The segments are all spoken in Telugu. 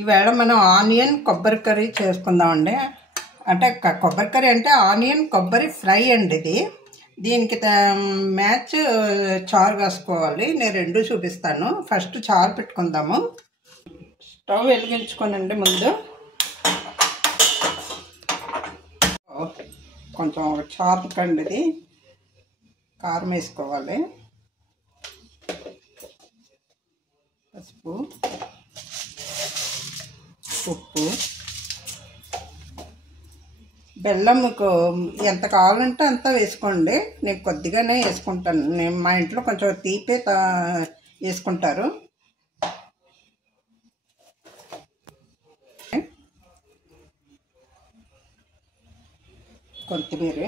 ఈవేళ మనం ఆనియన్ కొబ్బరి కర్రీ చేసుకుందామండి. అంటే కొబ్బరి కర్రీ అంటే ఆనియన్ కొబ్బరి ఫ్రై అండి ఇది. దీనికి మ్యాచ్ చారు వేసుకోవాలి. నేను రెండు చూపిస్తాను. ఫస్ట్ చారు పెట్టుకుందాము. స్టవ్ వెలిగించుకోనండి. ముందు కొంచెం చారు కండి ఇది కారం వేసుకోవాలి. పసుపు, ఉప్పు, బెల్లం మీకు ఎంత కావాలంటే అంత వేసుకోండి. నేను కొద్దిగానే వేసుకుంటాను. నేను మా ఇంట్లో కొంచెం తీపే వేసుకుంటారు. కొత్తిమీర,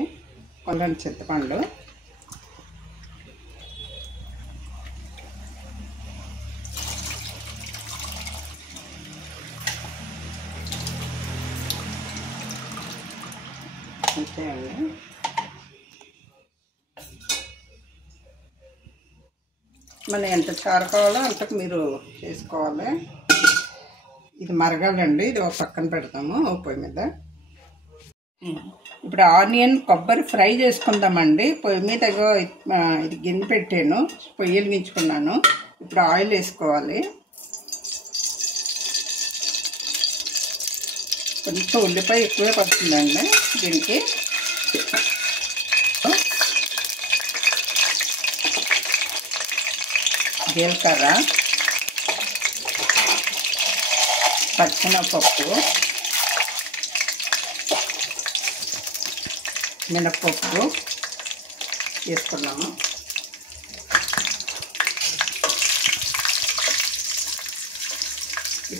కొంచెం చింతపండు, అంతేయండి. మనం ఎంత చారు కావాలో అంతకు మీరు చేసుకోవాలి. ఇది మరగాలండి. ఇది ఒక పక్కన పెడతాము పొయ్యి మీద. ఇప్పుడు ఆనియన్ కొబ్బరి ఫ్రై చేసుకుందామండి. పొయ్యి మీద ఇది గిన్నె పెట్టాను, పొయ్యి వెలిగించుకున్నాను. ఇప్పుడు ఆయిల్ వేసుకోవాలి. కొంచెం ఉల్లిపాయ ఎక్కువే పడుతుందండి దీనికి. జీలకర్ర, పచ్చిమిరపప్పు, మినపప్పు వేసుకున్నాము.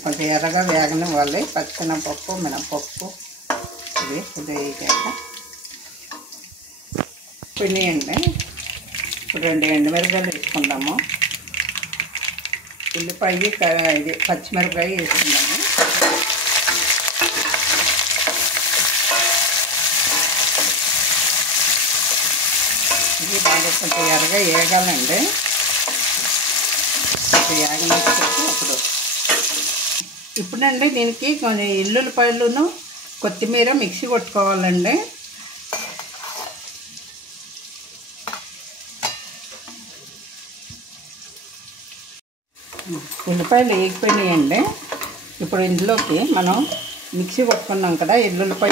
కొంచెం ఎర్రగా వేగనివ్వాలి. పచ్చిమిరపప్పు, మినపప్పు ఇవి కొద్దిగా వేగాక పొయ్యండి. ఇప్పుడు 2 ఎండుమిరపకాయలు వేసుకుందాము. ఉల్లిపాయ ఇది పచ్చిమిరపకాయ వేసుకుందాము. ఇది బాగా కొంచెం ఎర్రగా వేగాలండి. వేగనప్పుడు ఇప్పుడండి దీనికి కొంచెం ఎల్లుల్లిపాయలును కొత్తిమీర మిక్సీ కొట్టుకోవాలండి. ఉల్లిపాయలు వేగిపోయినాయండి. ఇప్పుడు ఇందులోకి మనం మిక్సీ కొట్టుకున్నాం కదా ఎల్లుల్లిపాయ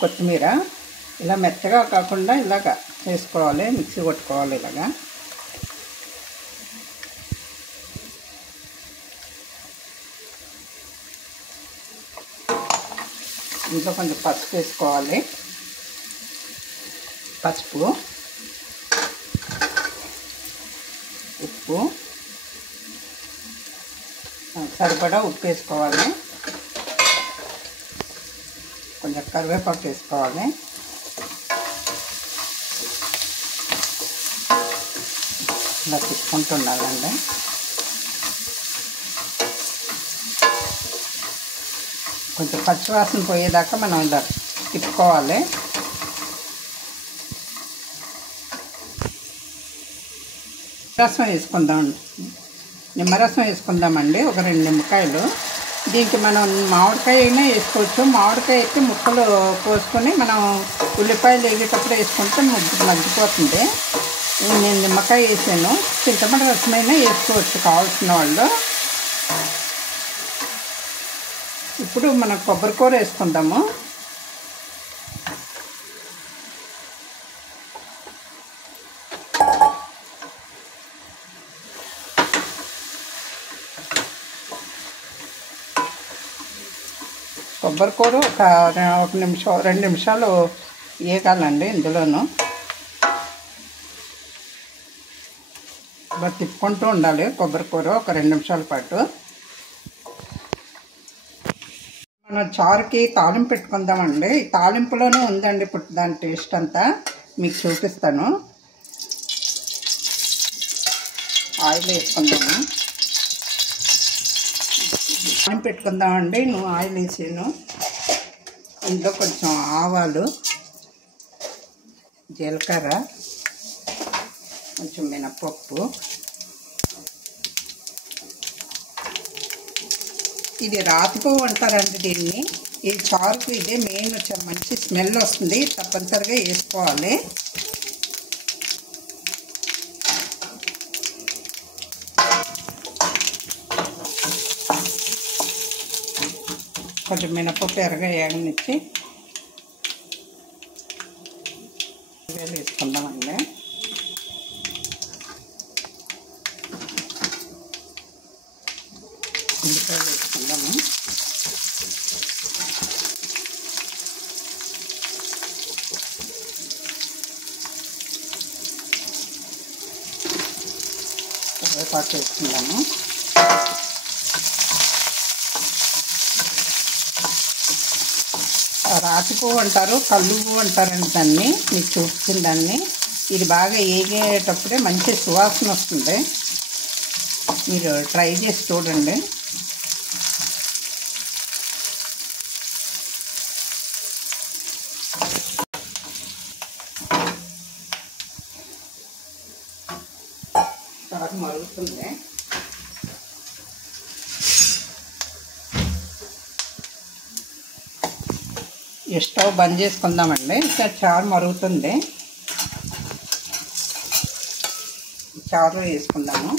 కొత్తిమీర, ఇలా మెత్తగా కాకుండా ఇలాగ వేసుకోవాలి. మిక్సీ కొట్టుకోవాలి ఇలాగా. ఇంట్లో కొంచెం పసుపు వేసుకోవాలి. పసుపు, ఉప్పు, సరిపడా ఉప్పు వేసుకోవాలి. కొంచెం కరివేపాకు వేసుకోవాలి. ఇలా తిప్పుకుంటూ ఉండాలండి. కొంచెం పచ్చివాసన పోయేదాకా మనం ఇలా తిప్పుకోవాలి. రసం వేసుకుందామండి. నిమ్మరసం వేసుకుందామండి. ఒక 2 నిమ్మకాయలు. దీనికి మనం మామిడికాయ అయినా వేసుకోవచ్చు. మామిడికాయ అయితే ముక్కలు కోసుకొని మనం ఉల్లిపాయలు వేగేటప్పుడు వేసుకుంటే మగ్గిపోతుంది. నేను నిమ్మకాయ వేసాను. చింతపండు రసమైనా వేసుకోవచ్చు కావాల్సిన వాళ్ళు. ఇప్పుడు మనం కొబ్బరి కూర వేసుకుందాము. కొబ్బరి కూర ఒక 1 నిమిషం 2 నిమిషాలు వేగాలండి. ఇందులోనూ ఇలా తిప్పుకుంటూ ఉండాలి. కొబ్బరి కూర ఒక 2 నిమిషాల పాటు. మనం చారుకి తాలింపు పెట్టుకుందామండి. ఈ తాలింపులోనే ఉందండి ఇప్పుడు దాని టేస్ట్ అంతా. మీకు చూపిస్తాను. ఆయిల్ వేసుకుందాము. తాలింపు పెట్టుకుందామండి. నువ్వు ఆయిల్ వేసాను. ఇందులో కొంచెం ఆవాలు, జీలకర్ర, కొంచెం మినపప్పు, ఇది రాతి పువ్వు అంటారండి దీన్ని. ఈ చారుకు ఇదే మెయిన్, మంచి స్మెల్ వస్తుంది, తప్పనిసరిగా వేసుకోవాలి. కొంచెం మినపప్పు ఎరగా వేగనిచ్చి వేసుకుందామండి. ఉల్లిపాయలు వేసుకుందాము. కరివేపాకు వేసుకుందాము. రాతి పువ్వు అంటారు, కళ్ళు పువ్వు అంటారండి దాన్ని, మీకు చూపించిన దాన్ని. ఇది బాగా ఏగేటప్పుడే మంచి సువాసన వస్తుంది, మీరు ట్రై చేసి చూడండి. బాగా మరుగుతుంది. స్టవ్ బంద్ చేసుకుందామండి. ఇక్కడ చారు మరుగుతుంది, చారు వేసుకుందాము.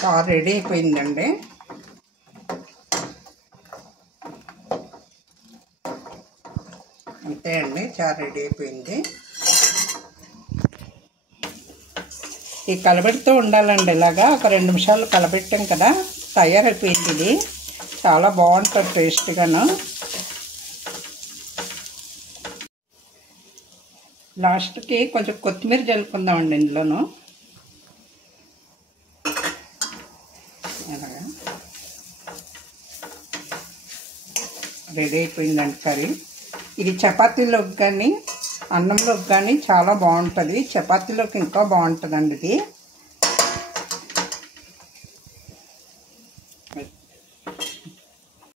చారు రెడీ అయిపోయిందండి. అంతే అండి, చారు రెడీ అయిపోయింది. ఈ కలబెడుతూ ఉండాలండి. ఇలాగా ఒక 2 నిమిషాలు కలబెట్టాం కదా, తయారైపోయింది. ఇది చాలా బాగుంటుంది టేస్ట్గాను. లాస్ట్కి కొంచెం కొత్తిమీర జల్లుకుందామండి ఇందులోను. అలాగా రెడీ అయిపోయిందండి కర్రీ. ఇది చపాతీలోకి కానీ అన్నంలోకి కానీ చాలా బాగుంటుంది. చపాతీలోకి ఇంకా బాగుంటుందండి ఇది.